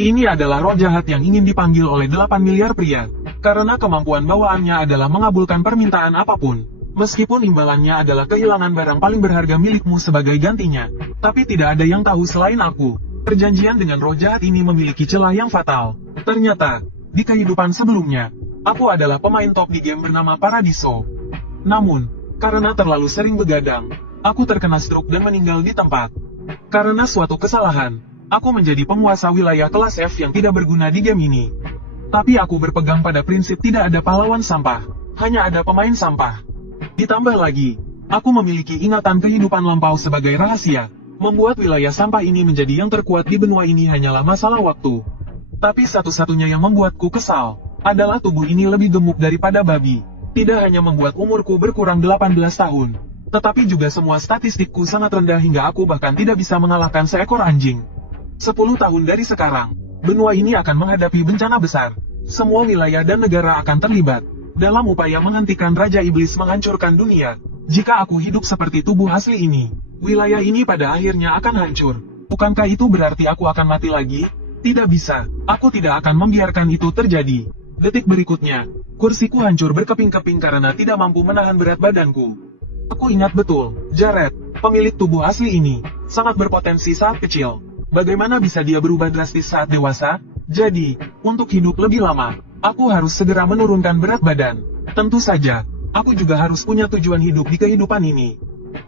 Ini adalah roh jahat yang ingin dipanggil oleh 8 miliar pria. Karena kemampuan bawaannya adalah mengabulkan permintaan apapun. Meskipun imbalannya adalah kehilangan barang paling berharga milikmu sebagai gantinya. Tapi tidak ada yang tahu selain aku. Perjanjian dengan roh jahat ini memiliki celah yang fatal. Ternyata, di kehidupan sebelumnya, aku adalah pemain top di game bernama Paradiso. Namun, karena terlalu sering begadang, aku terkena stroke dan meninggal di tempat. Karena suatu kesalahan, aku menjadi penguasa wilayah kelas F yang tidak berguna di game ini. Tapi aku berpegang pada prinsip tidak ada pahlawan sampah, hanya ada pemain sampah. Ditambah lagi, aku memiliki ingatan kehidupan lampau sebagai rahasia. Membuat wilayah sampah ini menjadi yang terkuat di benua ini hanyalah masalah waktu. Tapi satu-satunya yang membuatku kesal, adalah tubuh ini lebih gemuk daripada babi. Tidak hanya membuat umurku berkurang 18 tahun, tetapi juga semua statistikku sangat rendah hingga aku bahkan tidak bisa mengalahkan seekor anjing. 10 tahun dari sekarang, benua ini akan menghadapi bencana besar. Semua wilayah dan negara akan terlibat dalam upaya menghentikan Raja Iblis menghancurkan dunia. Jika aku hidup seperti tubuh asli ini, wilayah ini pada akhirnya akan hancur. Bukankah itu berarti aku akan mati lagi? Tidak bisa, aku tidak akan membiarkan itu terjadi. Detik berikutnya, kursiku hancur berkeping-keping karena tidak mampu menahan berat badanku. Aku ingat betul, Jared, pemilik tubuh asli ini, sangat berpotensi saat kecil. Bagaimana bisa dia berubah drastis saat dewasa? Jadi, untuk hidup lebih lama, aku harus segera menurunkan berat badan. Tentu saja, aku juga harus punya tujuan hidup di kehidupan ini.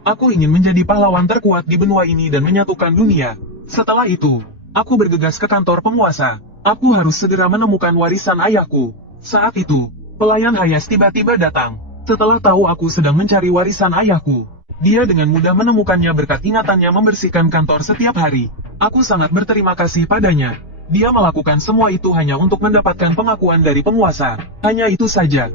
Aku ingin menjadi pahlawan terkuat di benua ini dan menyatukan dunia. Setelah itu, aku bergegas ke kantor penguasa. Aku harus segera menemukan warisan ayahku. Saat itu, pelayan Hayes tiba-tiba datang. Setelah tahu aku sedang mencari warisan ayahku, dia dengan mudah menemukannya berkat ingatannya membersihkan kantor setiap hari. Aku sangat berterima kasih padanya. Dia melakukan semua itu hanya untuk mendapatkan pengakuan dari penguasa. Hanya itu saja.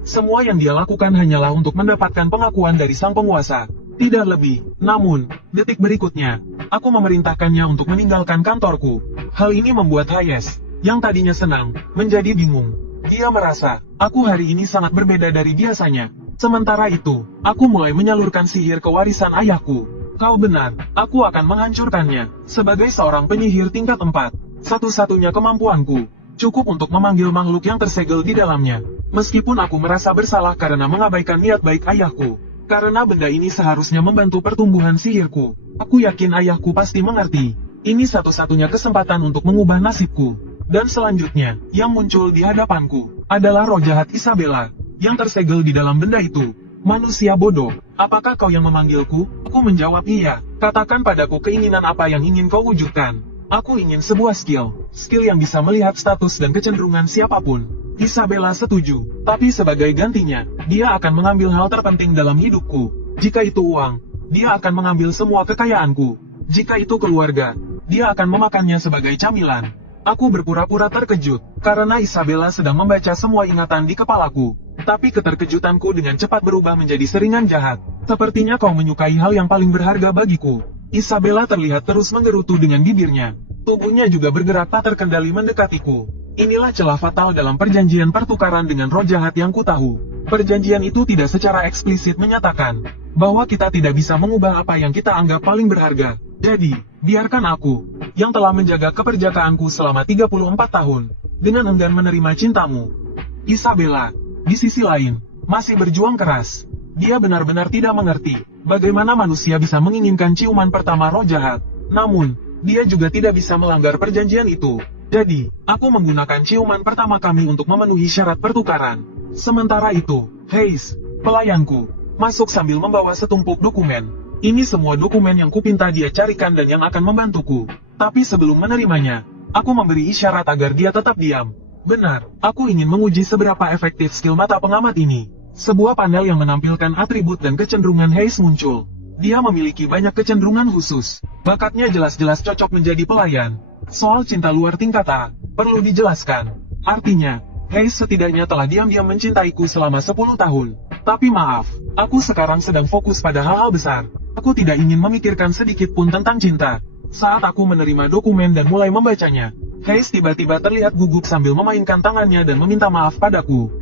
Semua yang dia lakukan hanyalah untuk mendapatkan pengakuan dari sang penguasa. Tidak lebih. Namun, detik berikutnya, aku memerintahkannya untuk meninggalkan kantorku. Hal ini membuat Hayes, yang tadinya senang, menjadi bingung. Dia merasa, aku hari ini sangat berbeda dari biasanya. Sementara itu, aku mulai menyalurkan sihir ke warisan ayahku. Kau benar, aku akan menghancurkannya. Sebagai seorang penyihir tingkat 4, satu-satunya kemampuanku, cukup untuk memanggil makhluk yang tersegel di dalamnya. Meskipun aku merasa bersalah karena mengabaikan niat baik ayahku. Karena benda ini seharusnya membantu pertumbuhan sihirku. Aku yakin ayahku pasti mengerti. Ini satu-satunya kesempatan untuk mengubah nasibku. Dan selanjutnya, yang muncul di hadapanku, adalah roh jahat Isabella, yang tersegel di dalam benda itu. Manusia bodoh, apakah kau yang memanggilku? Aku menjawab iya. Katakan padaku keinginan apa yang ingin kau wujudkan. Aku ingin sebuah skill yang bisa melihat status dan kecenderungan siapapun. Isabella setuju, tapi sebagai gantinya, dia akan mengambil hal terpenting dalam hidupku. Jika itu uang, dia akan mengambil semua kekayaanku. Jika itu keluarga, dia akan memakannya sebagai camilan. Aku berpura-pura terkejut, karena Isabella sedang membaca semua ingatan di kepalaku. Tapi keterkejutanku dengan cepat berubah menjadi seringan jahat. Sepertinya kau menyukai hal yang paling berharga bagiku. Isabella terlihat terus menggerutu dengan bibirnya. Tubuhnya juga bergerak tak terkendali mendekatiku. Inilah celah fatal dalam perjanjian pertukaran dengan roh jahat yang kutahu. Perjanjian itu tidak secara eksplisit menyatakan bahwa kita tidak bisa mengubah apa yang kita anggap paling berharga. Jadi, biarkan aku, yang telah menjaga keperjakaanku selama 34 tahun, dengan enggan menerima cintamu. Isabella, di sisi lain, masih berjuang keras. Dia benar-benar tidak mengerti bagaimana manusia bisa menginginkan ciuman pertama roh jahat. Namun, dia juga tidak bisa melanggar perjanjian itu. Jadi, aku menggunakan ciuman pertama kami untuk memenuhi syarat pertukaran. Sementara itu, Hayes, pelayanku, masuk sambil membawa setumpuk dokumen. Ini semua dokumen yang kupinta dia carikan dan yang akan membantuku. Tapi sebelum menerimanya, aku memberi isyarat agar dia tetap diam. Benar, aku ingin menguji seberapa efektif skill mata pengamat ini. Sebuah panel yang menampilkan atribut dan kecenderungan Hayes muncul. Dia memiliki banyak kecenderungan khusus. Bakatnya jelas-jelas cocok menjadi pelayan. Soal cinta luar tingkat A, perlu dijelaskan. Artinya, Hayes setidaknya telah diam-diam mencintaiku selama 10 tahun. Tapi maaf, aku sekarang sedang fokus pada hal-hal besar. Aku tidak ingin memikirkan sedikit pun tentang cinta. Saat aku menerima dokumen dan mulai membacanya, Hayes tiba-tiba terlihat gugup sambil memainkan tangannya dan meminta maaf padaku.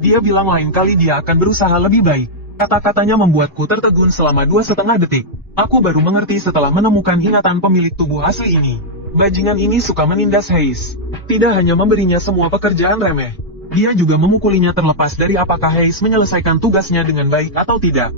Dia bilang lain kali dia akan berusaha lebih baik. Kata-katanya membuatku tertegun selama 2,5 detik. Aku baru mengerti setelah menemukan ingatan pemilik tubuh asli ini. Bajingan ini suka menindas Hayes. Tidak hanya memberinya semua pekerjaan remeh, dia juga memukulinya terlepas dari apakah Hayes menyelesaikan tugasnya dengan baik atau tidak.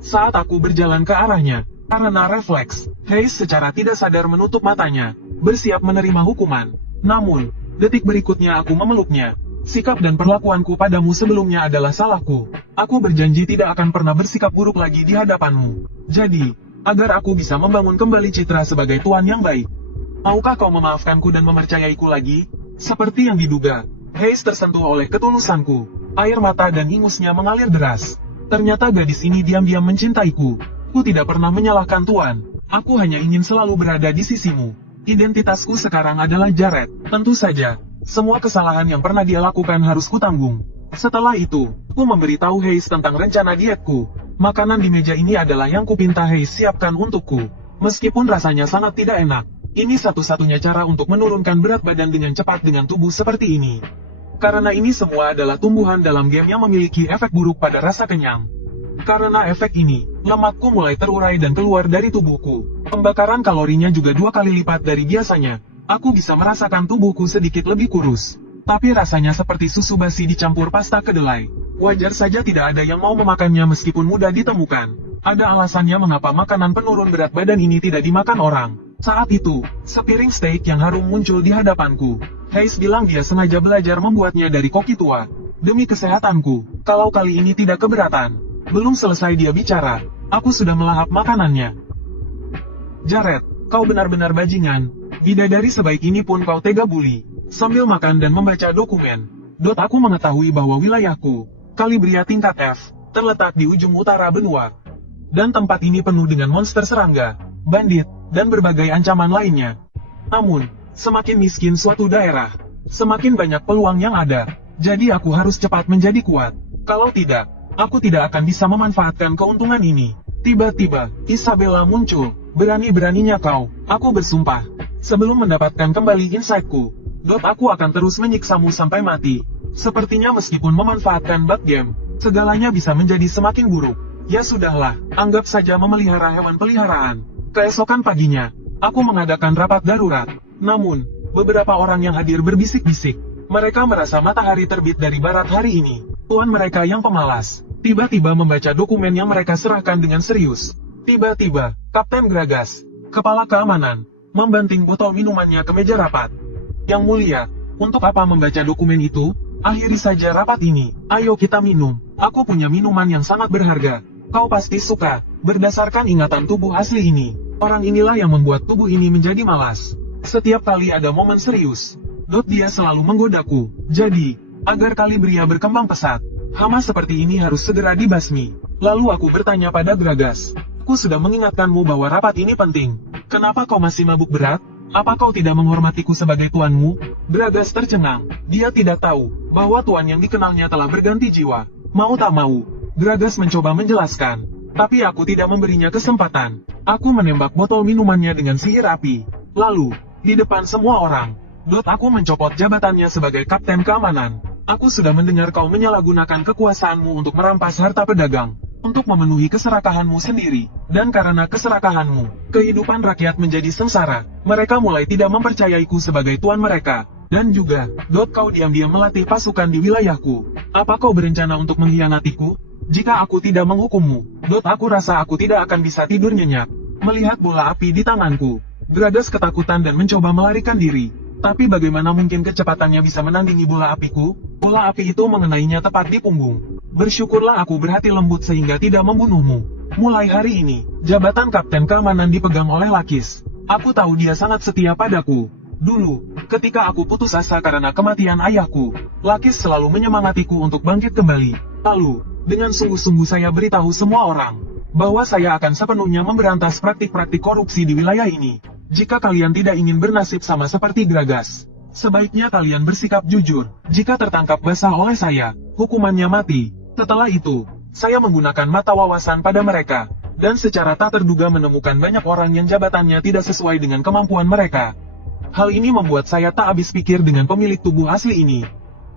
Saat aku berjalan ke arahnya, karena refleks, Hayes secara tidak sadar menutup matanya, bersiap menerima hukuman. Namun, detik berikutnya aku memeluknya. Sikap dan perlakuanku padamu sebelumnya adalah salahku. Aku berjanji tidak akan pernah bersikap buruk lagi di hadapanmu. Jadi, agar aku bisa membangun kembali citra sebagai tuan yang baik, maukah kau memaafkanku dan mempercayaiku lagi? Seperti yang diduga, Hayes tersentuh oleh ketulusanku. Air mata dan ingusnya mengalir deras. Ternyata gadis ini diam-diam mencintaiku. Ku tidak pernah menyalahkan tuan. Aku hanya ingin selalu berada di sisimu. Identitasku sekarang adalah Jared. Tentu saja, semua kesalahan yang pernah dia lakukan harus kutanggung. Setelah itu, ku memberitahu Hayes tentang rencana dietku. Makanan di meja ini adalah yang kupinta Hayes siapkan untukku. Meskipun rasanya sangat tidak enak, ini satu-satunya cara untuk menurunkan berat badan dengan cepat dengan tubuh seperti ini. Karena ini semua adalah tumbuhan dalam game yang memiliki efek buruk pada rasa kenyang. Karena efek ini, lemakku mulai terurai dan keluar dari tubuhku. Pembakaran kalorinya juga 2 kali lipat dari biasanya. Aku bisa merasakan tubuhku sedikit lebih kurus. Tapi rasanya seperti susu basi dicampur pasta kedelai. Wajar saja tidak ada yang mau memakannya meskipun mudah ditemukan. Ada alasannya mengapa makanan penurun berat badan ini tidak dimakan orang. Saat itu, sepiring steak yang harum muncul di hadapanku. Hayes bilang dia sengaja belajar membuatnya dari koki tua. Demi kesehatanku, kalau kali ini tidak keberatan. Belum selesai dia bicara, aku sudah melahap makanannya. Jared, kau benar-benar bajingan. Bidadari sebaik ini pun kau tega bully. Sambil makan dan membaca dokumen, aku mengetahui bahwa wilayahku, Calibria tingkat F, terletak di ujung utara benua. Dan tempat ini penuh dengan monster serangga, bandit, dan berbagai ancaman lainnya. Namun, semakin miskin suatu daerah, semakin banyak peluang yang ada. Jadi aku harus cepat menjadi kuat. Kalau tidak, aku tidak akan bisa memanfaatkan keuntungan ini. Tiba-tiba, Isabella muncul. Berani-beraninya kau, aku bersumpah. Sebelum mendapatkan kembali insight-ku, aku akan terus menyiksamu sampai mati. Sepertinya meskipun memanfaatkan bug game, segalanya bisa menjadi semakin buruk. Ya sudahlah, anggap saja memelihara hewan peliharaan. Keesokan paginya, aku mengadakan rapat darurat. Namun, beberapa orang yang hadir berbisik-bisik. Mereka merasa matahari terbit dari barat hari ini. Tuan mereka yang pemalas, tiba-tiba membaca dokumen yang mereka serahkan dengan serius. Tiba-tiba, Kapten Gragas, kepala keamanan, membanting botol minumannya ke meja rapat. Yang mulia, untuk apa membaca dokumen itu? Akhiri saja rapat ini. Ayo kita minum. Aku punya minuman yang sangat berharga. Kau pasti suka. Berdasarkan ingatan tubuh asli ini, orang inilah yang membuat tubuh ini menjadi malas. Setiap kali ada momen serius, dia selalu menggodaku. Jadi, agar Calibria berkembang pesat, hama seperti ini harus segera dibasmi. Lalu aku bertanya pada Gragas. Aku sudah mengingatkanmu bahwa rapat ini penting. Kenapa kau masih mabuk berat? Apa kau tidak menghormatiku sebagai tuanmu? Gragas tercengang. Dia tidak tahu bahwa tuan yang dikenalnya telah berganti jiwa. Mau tak mau, Gragas mencoba menjelaskan. Tapi aku tidak memberinya kesempatan. Aku menembak botol minumannya dengan sihir api. Lalu, di depan semua orang, aku mencopot jabatannya sebagai kapten keamanan. Aku sudah mendengar kau menyalahgunakan kekuasaanmu untuk merampas harta pedagang, untuk memenuhi keserakahanmu sendiri, dan karena keserakahanmu, kehidupan rakyat menjadi sengsara. Mereka mulai tidak mempercayaiku sebagai tuan mereka, dan juga, kau diam-diam melatih pasukan di wilayahku. Apa kau berencana untuk mengkhianatiku? Jika aku tidak menghukummu, aku rasa aku tidak akan bisa tidur nyenyak. Melihat bola api di tanganku, Gragas ketakutan dan mencoba melarikan diri. Tapi bagaimana mungkin kecepatannya bisa menandingi bola apiku? Bola api itu mengenainya tepat di punggung. Bersyukurlah aku berhati lembut sehingga tidak membunuhmu. Mulai hari ini, jabatan kapten keamanan dipegang oleh Lakis. Aku tahu dia sangat setia padaku. Dulu, ketika aku putus asa karena kematian ayahku, Lakis selalu menyemangatiku untuk bangkit kembali. Lalu, dengan sungguh-sungguh saya beritahu semua orang, bahwa saya akan sepenuhnya memberantas praktik-praktik korupsi di wilayah ini. Jika kalian tidak ingin bernasib sama seperti Gragas, sebaiknya kalian bersikap jujur. Jika tertangkap basah oleh saya, hukumannya mati. Setelah itu, saya menggunakan mata wawasan pada mereka, dan secara tak terduga menemukan banyak orang yang jabatannya tidak sesuai dengan kemampuan mereka. Hal ini membuat saya tak habis pikir dengan pemilik tubuh asli ini.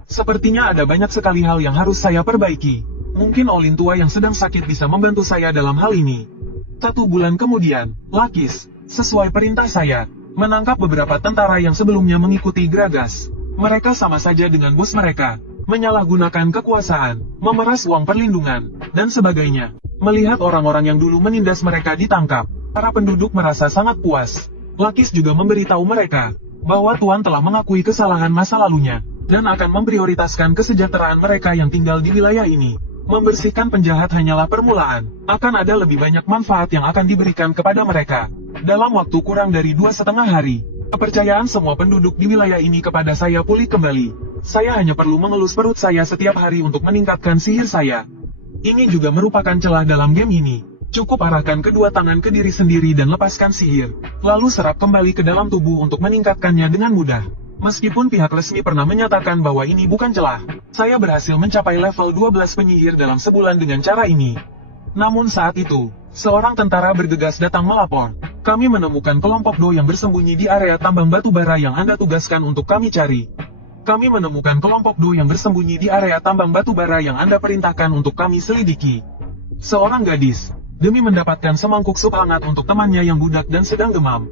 Sepertinya ada banyak sekali hal yang harus saya perbaiki. Mungkin Olin tua yang sedang sakit bisa membantu saya dalam hal ini. 1 bulan kemudian, Lakis, sesuai perintah saya, menangkap beberapa tentara yang sebelumnya mengikuti Gragas. Mereka sama saja dengan bos mereka, menyalahgunakan kekuasaan, memeras uang perlindungan, dan sebagainya. Melihat orang-orang yang dulu menindas mereka ditangkap, para penduduk merasa sangat puas. Lakis juga memberitahu mereka bahwa Tuan telah mengakui kesalahan masa lalunya, dan akan memprioritaskan kesejahteraan mereka yang tinggal di wilayah ini. Membersihkan penjahat hanyalah permulaan, akan ada lebih banyak manfaat yang akan diberikan kepada mereka. Dalam waktu kurang dari 2,5 hari, kepercayaan semua penduduk di wilayah ini kepada saya pulih kembali. Saya hanya perlu mengelus perut saya setiap hari untuk meningkatkan sihir saya. Ini juga merupakan celah dalam game ini. Cukup arahkan kedua tangan ke diri sendiri dan lepaskan sihir, lalu serap kembali ke dalam tubuh untuk meningkatkannya dengan mudah. Meskipun pihak resmi pernah menyatakan bahwa ini bukan celah, saya berhasil mencapai level 12 penyihir dalam sebulan dengan cara ini. Namun saat itu, seorang tentara bergegas datang melapor. Kami menemukan kelompok Do yang bersembunyi di area tambang batu bara yang Anda tugaskan untuk kami cari. Kami menemukan kelompok Do yang bersembunyi di area tambang batu bara yang Anda perintahkan untuk kami selidiki. Seorang gadis, demi mendapatkan semangkuk sup hangat untuk temannya yang budak dan sedang demam,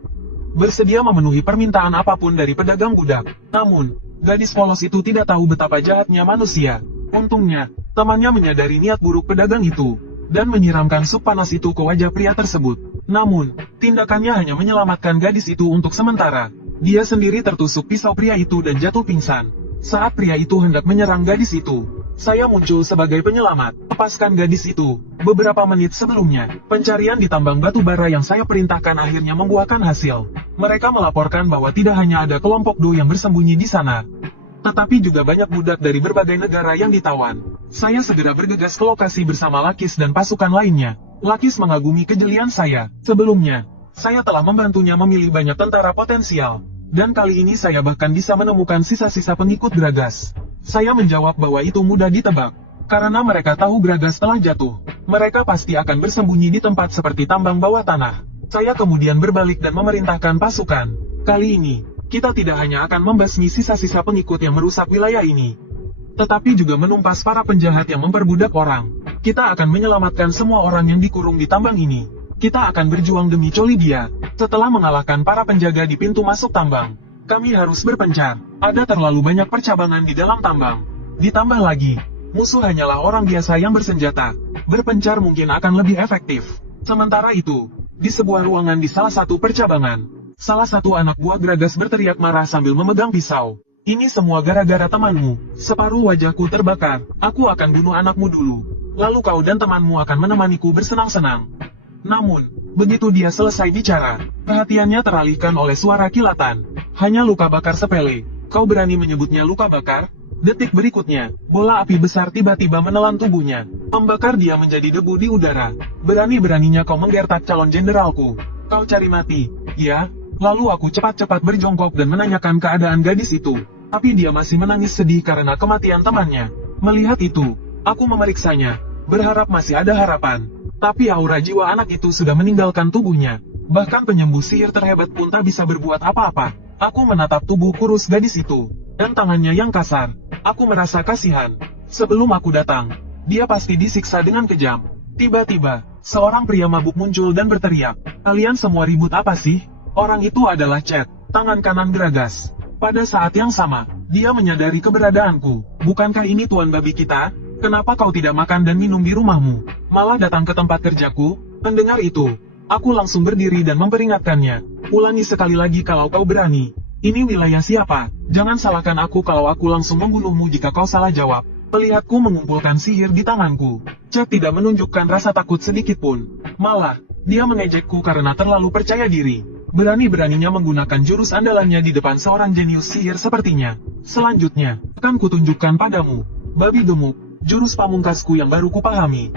bersedia memenuhi permintaan apapun dari pedagang budak. Namun, gadis polos itu tidak tahu betapa jahatnya manusia. Untungnya, temannya menyadari niat buruk pedagang itu, dan menyiramkan sup panas itu ke wajah pria tersebut. Namun, tindakannya hanya menyelamatkan gadis itu untuk sementara. Dia sendiri tertusuk pisau pria itu dan jatuh pingsan. Saat pria itu hendak menyerang gadis itu, saya muncul sebagai penyelamat, lepaskan gadis itu. Beberapa menit sebelumnya, pencarian di tambang batu bara yang saya perintahkan akhirnya membuahkan hasil. Mereka melaporkan bahwa tidak hanya ada kelompok Do yang bersembunyi di sana, tetapi juga banyak budak dari berbagai negara yang ditawan. Saya segera bergegas ke lokasi bersama Lakis dan pasukan lainnya. Lakis mengagumi kejelian saya. Sebelumnya, saya telah membantunya memilih banyak tentara potensial, dan kali ini saya bahkan bisa menemukan sisa-sisa pengikut Gragas. Saya menjawab bahwa itu mudah ditebak, karena mereka tahu Gragas telah jatuh. Mereka pasti akan bersembunyi di tempat seperti tambang bawah tanah. Saya kemudian berbalik dan memerintahkan pasukan. Kali ini, kita tidak hanya akan membasmi sisa-sisa pengikut yang merusak wilayah ini, tetapi juga menumpas para penjahat yang memperbudak orang. Kita akan menyelamatkan semua orang yang dikurung di tambang ini. Kita akan berjuang demi Colidia. Setelah mengalahkan para penjaga di pintu masuk tambang, kami harus berpencar. Ada terlalu banyak percabangan di dalam tambang. Ditambah lagi, musuh hanyalah orang biasa yang bersenjata. Berpencar mungkin akan lebih efektif. Sementara itu, di sebuah ruangan di salah satu percabangan, salah satu anak buah Gragas berteriak marah sambil memegang pisau. Ini semua gara-gara temanmu. Separuh wajahku terbakar. Aku akan bunuh anakmu dulu. Lalu kau dan temanmu akan menemaniku bersenang-senang. Namun, begitu dia selesai bicara, perhatiannya teralihkan oleh suara kilatan. Hanya luka bakar sepele. Kau berani menyebutnya luka bakar? Detik berikutnya, bola api besar tiba-tiba menelan tubuhnya, membakar dia menjadi debu di udara. Berani-beraninya kau menggertak calon jenderalku. Kau cari mati, ya? Lalu aku cepat-cepat berjongkok dan menanyakan keadaan gadis itu. Tapi dia masih menangis sedih karena kematian temannya. Melihat itu, aku memeriksanya, berharap masih ada harapan. Tapi aura jiwa anak itu sudah meninggalkan tubuhnya. Bahkan penyembuh sihir terhebat pun tak bisa berbuat apa-apa. Aku menatap tubuh kurus gadis itu, dan tangannya yang kasar. Aku merasa kasihan. Sebelum aku datang, dia pasti disiksa dengan kejam. Tiba-tiba, seorang pria mabuk muncul dan berteriak, "Kalian semua ribut apa sih?" Orang itu adalah Chet, tangan kanan Gragas. Pada saat yang sama, dia menyadari keberadaanku. Bukankah ini tuan babi kita? Kenapa kau tidak makan dan minum di rumahmu, malah datang ke tempat kerjaku? Mendengar itu, aku langsung berdiri dan memperingatkannya. Ulangi sekali lagi kalau kau berani. Ini wilayah siapa? Jangan salahkan aku kalau aku langsung membunuhmu jika kau salah jawab. Melihatku mengumpulkan sihir di tanganku, Chet tidak menunjukkan rasa takut sedikit pun. Malah, dia mengejekku karena terlalu percaya diri. Berani-beraninya menggunakan jurus andalannya di depan seorang jenius sihir sepertinya. Selanjutnya, akan kutunjukkan padamu, babi gemuk, jurus pamungkasku yang baru kupahami.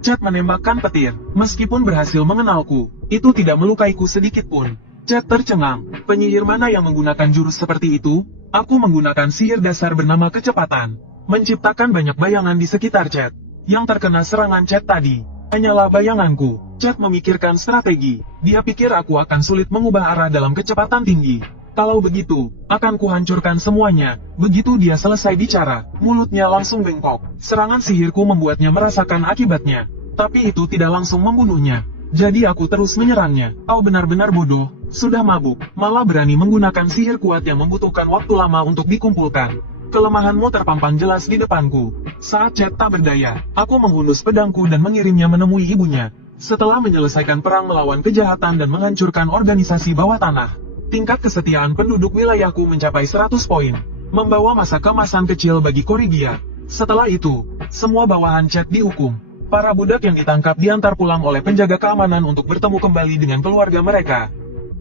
Chet menembakkan petir. Meskipun berhasil mengenalku, itu tidak melukaiku sedikit pun. Chet tercengang. Penyihir mana yang menggunakan jurus seperti itu? Aku menggunakan sihir dasar bernama kecepatan, menciptakan banyak bayangan di sekitar Chet. Yang terkena serangan Chet tadi hanyalah bayanganku. Chet memikirkan strategi. Dia pikir aku akan sulit mengubah arah dalam kecepatan tinggi. Kalau begitu, akan kuhancurkan semuanya. Begitu dia selesai bicara, mulutnya langsung bengkok. Serangan sihirku membuatnya merasakan akibatnya. Tapi itu tidak langsung membunuhnya. Jadi aku terus menyerangnya. Kau benar-benar bodoh, sudah mabuk, malah berani menggunakan sihir kuat yang membutuhkan waktu lama untuk dikumpulkan. Kelemahanmu terpampang jelas di depanku. Saat Chet tak berdaya, aku menghunus pedangku dan mengirimnya menemui ibunya. Setelah menyelesaikan perang melawan kejahatan dan menghancurkan organisasi bawah tanah, tingkat kesetiaan penduduk wilayahku mencapai 100 poin, membawa masa kemasan kecil bagi Korigia. Setelah itu, semua bawahan Chet dihukum. Para budak yang ditangkap diantar pulang oleh penjaga keamanan untuk bertemu kembali dengan keluarga mereka.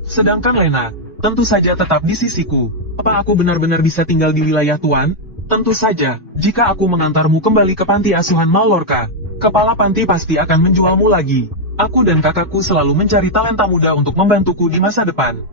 Sedangkan Lena, tentu saja tetap di sisiku. Apa aku benar-benar bisa tinggal di wilayah Tuan? Tentu saja, jika aku mengantarmu kembali ke panti asuhan Mallorca, kepala panti pasti akan menjualmu lagi. Aku dan kakakku selalu mencari talenta muda untuk membantuku di masa depan.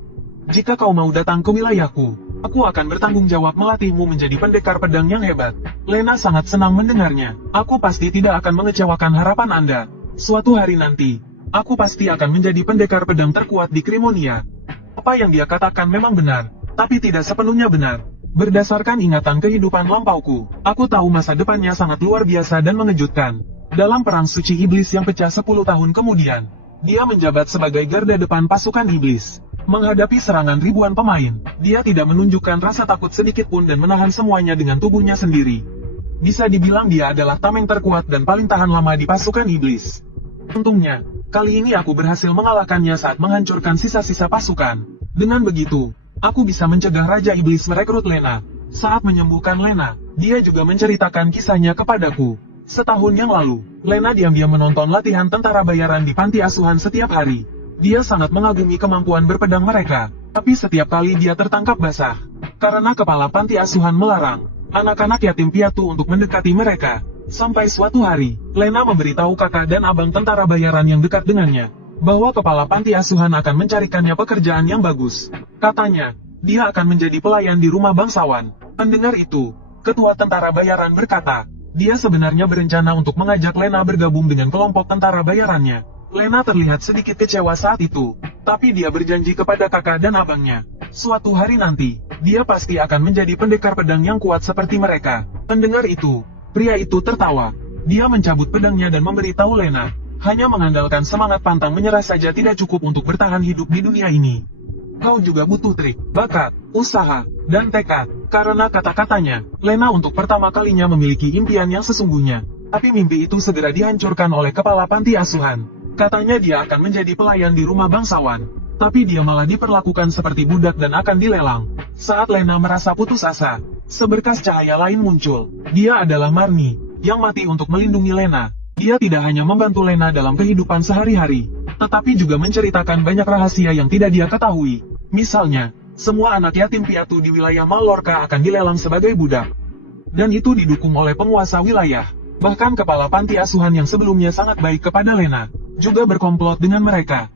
Jika kau mau datang ke wilayahku, aku akan bertanggung jawab melatihmu menjadi pendekar pedang yang hebat. Lena sangat senang mendengarnya. Aku pasti tidak akan mengecewakan harapan Anda. Suatu hari nanti, aku pasti akan menjadi pendekar pedang terkuat di Krimonia. Apa yang dia katakan memang benar, tapi tidak sepenuhnya benar. Berdasarkan ingatan kehidupan lampauku, aku tahu masa depannya sangat luar biasa dan mengejutkan. Dalam perang suci iblis yang pecah 10 tahun kemudian, dia menjabat sebagai garda depan pasukan iblis. Menghadapi serangan ribuan pemain, dia tidak menunjukkan rasa takut sedikit pun dan menahan semuanya dengan tubuhnya sendiri. Bisa dibilang dia adalah tameng terkuat dan paling tahan lama di pasukan iblis. Untungnya, kali ini aku berhasil mengalahkannya saat menghancurkan sisa-sisa pasukan. Dengan begitu, aku bisa mencegah Raja Iblis merekrut Lena. Saat menyembuhkan Lena, dia juga menceritakan kisahnya kepadaku. Setahun yang lalu, Lena diam-diam menonton latihan tentara bayaran di panti asuhan setiap hari. Dia sangat mengagumi kemampuan berpedang mereka, tapi setiap kali dia tertangkap basah. Karena kepala panti asuhan melarang anak-anak yatim piatu untuk mendekati mereka. Sampai suatu hari, Lena memberitahu kakak dan abang tentara bayaran yang dekat dengannya, bahwa kepala panti asuhan akan mencarikannya pekerjaan yang bagus. Katanya, dia akan menjadi pelayan di rumah bangsawan. Mendengar itu, ketua tentara bayaran berkata, dia sebenarnya berencana untuk mengajak Lena bergabung dengan kelompok tentara bayarannya. Lena terlihat sedikit kecewa saat itu, tapi dia berjanji kepada kakak dan abangnya, suatu hari nanti, dia pasti akan menjadi pendekar pedang yang kuat seperti mereka. Mendengar itu, pria itu tertawa. Dia mencabut pedangnya dan memberitahu Lena, hanya mengandalkan semangat pantang menyerah saja tidak cukup untuk bertahan hidup di dunia ini. Kau juga butuh trik, bakat, usaha, dan tekad. Karena kata-katanya, Lena untuk pertama kalinya memiliki impian yang sesungguhnya. Tapi mimpi itu segera dihancurkan oleh kepala panti asuhan. Katanya dia akan menjadi pelayan di rumah bangsawan. Tapi dia malah diperlakukan seperti budak dan akan dilelang. Saat Lena merasa putus asa, seberkas cahaya lain muncul. Dia adalah Marni, yang mati untuk melindungi Lena. Dia tidak hanya membantu Lena dalam kehidupan sehari-hari, tetapi juga menceritakan banyak rahasia yang tidak dia ketahui. Misalnya, semua anak yatim piatu di wilayah Mallorca akan dilelang sebagai budak. Dan itu didukung oleh penguasa wilayah. Bahkan kepala panti asuhan yang sebelumnya sangat baik kepada Lena, juga berkomplot dengan mereka.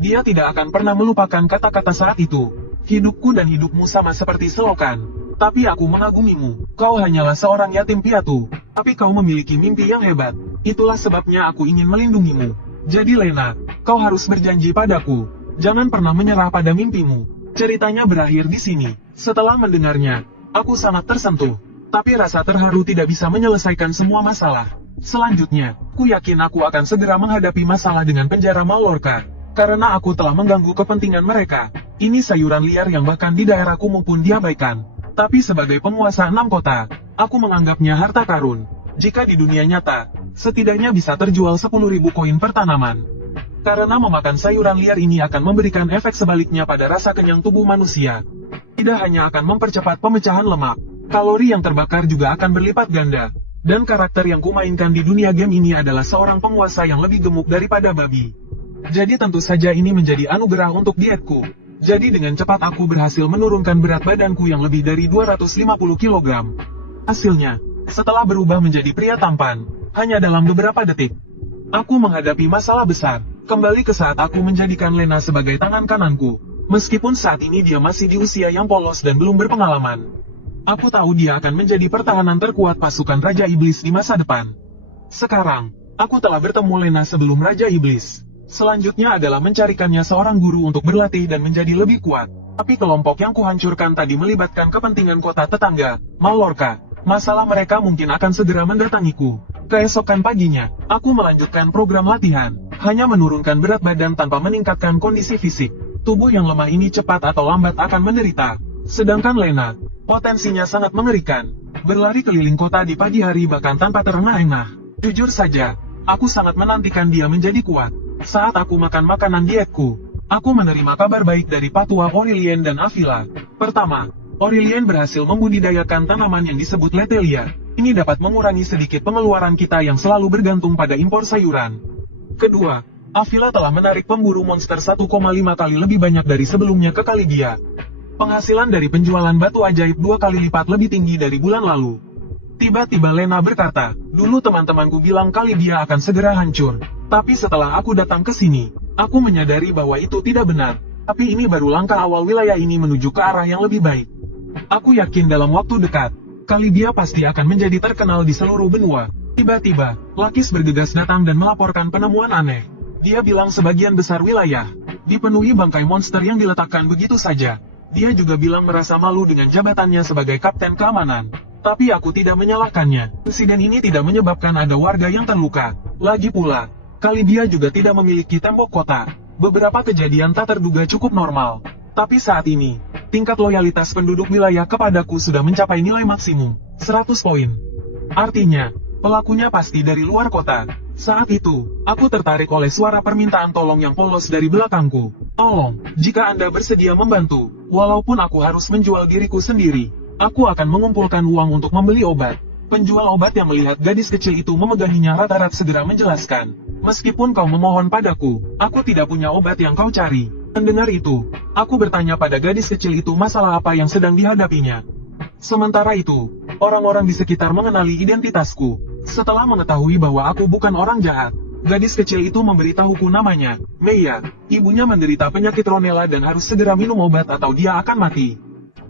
Dia tidak akan pernah melupakan kata-kata saat itu. Hidupku dan hidupmu sama seperti selokan. Tapi aku mengagumimu. Kau hanyalah seorang yatim piatu. Tapi kau memiliki mimpi yang hebat. Itulah sebabnya aku ingin melindungimu. Jadi Lena, kau harus berjanji padaku. Jangan pernah menyerah pada mimpimu. Ceritanya berakhir di sini. Setelah mendengarnya, aku sangat tersentuh. Tapi rasa terharu tidak bisa menyelesaikan semua masalah. Selanjutnya, ku yakin aku akan segera menghadapi masalah dengan penjara Mallorca. Karena aku telah mengganggu kepentingan mereka. Ini sayuran liar yang bahkan di daerahku maupun diabaikan. Tapi sebagai penguasa 6 kota, aku menganggapnya harta karun. Jika di dunia nyata, setidaknya bisa terjual 10.000 koin per tanaman. Karena memakan sayuran liar ini akan memberikan efek sebaliknya pada rasa kenyang tubuh manusia. Tidak hanya akan mempercepat pemecahan lemak, kalori yang terbakar juga akan berlipat ganda. Dan karakter yang kumainkan di dunia game ini adalah seorang penguasa yang lebih gemuk daripada babi. Jadi tentu saja ini menjadi anugerah untuk dietku. Jadi dengan cepat aku berhasil menurunkan berat badanku yang lebih dari 250 kg. Hasilnya, setelah berubah menjadi pria tampan, hanya dalam beberapa detik, aku menghadapi masalah besar. Kembali ke saat aku menjadikan Lena sebagai tangan kananku. Meskipun saat ini dia masih di usia yang polos dan belum berpengalaman. Aku tahu dia akan menjadi pertahanan terkuat pasukan Raja Iblis di masa depan. Sekarang, aku telah bertemu Lena sebelum Raja Iblis. Selanjutnya adalah mencarikannya seorang guru untuk berlatih dan menjadi lebih kuat. Tapi kelompok yang kuhancurkan tadi melibatkan kepentingan kota tetangga, Mallorca. Masalah mereka mungkin akan segera mendatangiku. Keesokan paginya, aku melanjutkan program latihan. hanya menurunkan berat badan tanpa meningkatkan kondisi fisik. Tubuh yang lemah ini cepat atau lambat akan menderita. Sedangkan Lena, potensinya sangat mengerikan. Berlari keliling kota di pagi hari bahkan tanpa terengah-engah. Jujur saja, aku sangat menantikan dia menjadi kuat. Saat aku makan makanan dietku, aku menerima kabar baik dari Patua Aurelien dan Avila. Pertama, Aurelien berhasil membudidayakan tanaman yang disebut Letelia. Ini dapat mengurangi sedikit pengeluaran kita yang selalu bergantung pada impor sayuran. Kedua, Avila telah menarik pemburu monster 1,5 kali lebih banyak dari sebelumnya ke Kalibia. Penghasilan dari penjualan batu ajaib 2 kali lipat lebih tinggi dari bulan lalu. Tiba-tiba Lena berkata, dulu teman-temanku bilang Kalibia akan segera hancur. Tapi setelah aku datang ke sini, aku menyadari bahwa itu tidak benar. Tapi ini baru langkah awal wilayah ini menuju ke arah yang lebih baik. Aku yakin dalam waktu dekat, Kalibia pasti akan menjadi terkenal di seluruh benua. Tiba-tiba, Lakis bergegas datang dan melaporkan penemuan aneh. Dia bilang sebagian besar wilayah dipenuhi bangkai monster yang diletakkan begitu saja. Dia juga bilang merasa malu dengan jabatannya sebagai kapten keamanan. Tapi aku tidak menyalahkannya. Insiden ini tidak menyebabkan ada warga yang terluka. Lagi pula, Kalibia juga tidak memiliki tembok kota. Beberapa kejadian tak terduga cukup normal. Tapi saat ini, tingkat loyalitas penduduk wilayah kepadaku sudah mencapai nilai maksimum, 100 poin. Artinya, pelakunya pasti dari luar kota. Saat itu, aku tertarik oleh suara permintaan tolong yang polos dari belakangku. Tolong, jika Anda bersedia membantu, walaupun aku harus menjual diriku sendiri, aku akan mengumpulkan uang untuk membeli obat. Penjual obat yang melihat gadis kecil itu memeganginya rata-rata segera menjelaskan. Meskipun kau memohon padaku, aku tidak punya obat yang kau cari. Mendengar itu, aku bertanya pada gadis kecil itu masalah apa yang sedang dihadapinya. Sementara itu, orang-orang di sekitar mengenali identitasku. Setelah mengetahui bahwa aku bukan orang jahat, gadis kecil itu memberitahuku namanya, Meia. Ibunya menderita penyakit ronela dan harus segera minum obat atau dia akan mati.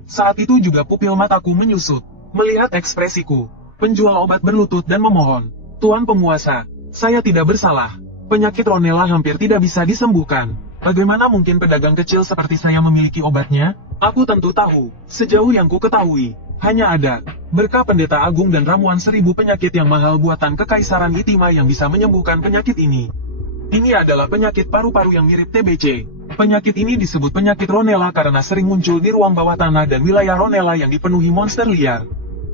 Saat itu juga pupil mataku menyusut. Melihat ekspresiku, penjual obat berlutut dan memohon, Tuan penguasa, saya tidak bersalah. Penyakit ronela hampir tidak bisa disembuhkan. Bagaimana mungkin pedagang kecil seperti saya memiliki obatnya? Aku tentu tahu, sejauh yang ku ketahui, hanya ada berkah pendeta agung dan ramuan 1000 penyakit yang mahal buatan Kekaisaran Itima yang bisa menyembuhkan penyakit ini. Ini adalah penyakit paru-paru yang mirip TBC. Penyakit ini disebut penyakit ronela karena sering muncul di ruang bawah tanah dan wilayah ronela yang dipenuhi monster liar.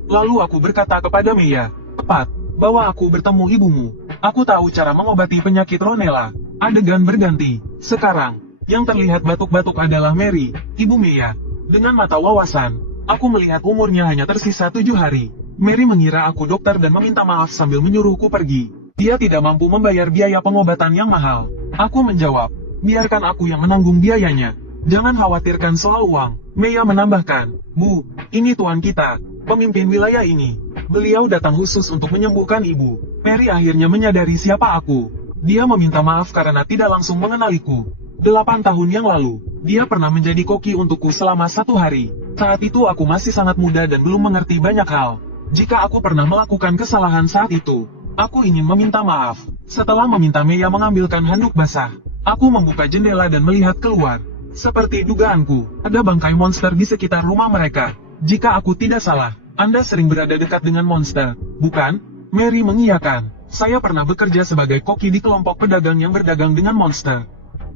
Lalu aku berkata kepada Meia, tepat, bahwa aku bertemu ibumu. Aku tahu cara mengobati penyakit ronela. Adegan berganti. Sekarang, yang terlihat batuk-batuk adalah Mary, ibu Meia. Dengan mata wawasan, aku melihat umurnya hanya tersisa 7 hari. Mary mengira aku dokter dan meminta maaf sambil menyuruhku pergi. Dia tidak mampu membayar biaya pengobatan yang mahal. Aku menjawab, biarkan aku yang menanggung biayanya. Jangan khawatirkan soal uang. Meia menambahkan, Bu, ini tuan kita, pemimpin wilayah ini. Beliau datang khusus untuk menyembuhkan ibu. Mary akhirnya menyadari siapa aku. Dia meminta maaf karena tidak langsung mengenaliku. 8 tahun yang lalu, dia pernah menjadi koki untukku selama 1 hari. Saat itu aku masih sangat muda dan belum mengerti banyak hal. Jika aku pernah melakukan kesalahan saat itu, aku ingin meminta maaf. Setelah meminta Meia mengambilkan handuk basah, aku membuka jendela dan melihat keluar. Seperti dugaanku, ada bangkai monster di sekitar rumah mereka. Jika aku tidak salah, Anda sering berada dekat dengan monster, bukan? Mary mengiyakan. Saya pernah bekerja sebagai koki di kelompok pedagang yang berdagang dengan monster.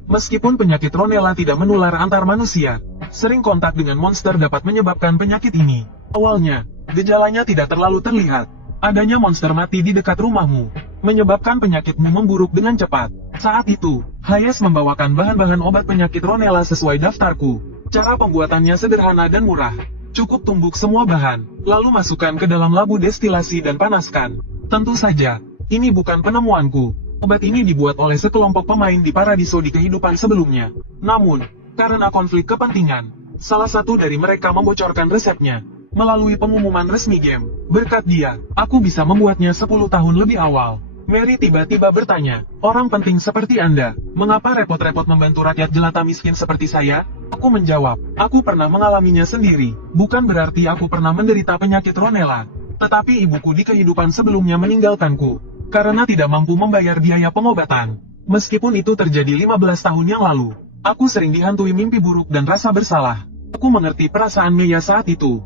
Meskipun penyakit ronela tidak menular antar manusia, sering kontak dengan monster dapat menyebabkan penyakit ini. Awalnya, gejalanya tidak terlalu terlihat. Adanya monster mati di dekat rumahmu, menyebabkan penyakitmu memburuk dengan cepat. Saat itu, Hayes membawakan bahan-bahan obat penyakit ronela sesuai daftarku. Cara pembuatannya sederhana dan murah. Cukup tumbuk semua bahan, lalu masukkan ke dalam labu destilasi dan panaskan. Tentu saja, ini bukan penemuanku. Obat ini dibuat oleh sekelompok pemain di Paradiso di kehidupan sebelumnya. Namun, karena konflik kepentingan, salah satu dari mereka membocorkan resepnya. Melalui pengumuman resmi game, berkat dia, aku bisa membuatnya 10 tahun lebih awal. Mary tiba-tiba bertanya, orang penting seperti Anda, mengapa repot-repot membantu rakyat jelata miskin seperti saya? Aku menjawab, aku pernah mengalaminya sendiri. Bukan berarti aku pernah menderita penyakit ronela. Tetapi ibuku di kehidupan sebelumnya meninggalkanku, karena tidak mampu membayar biaya pengobatan. Meskipun itu terjadi 15 tahun yang lalu, aku sering dihantui mimpi buruk dan rasa bersalah. Aku mengerti perasaan Meia saat itu.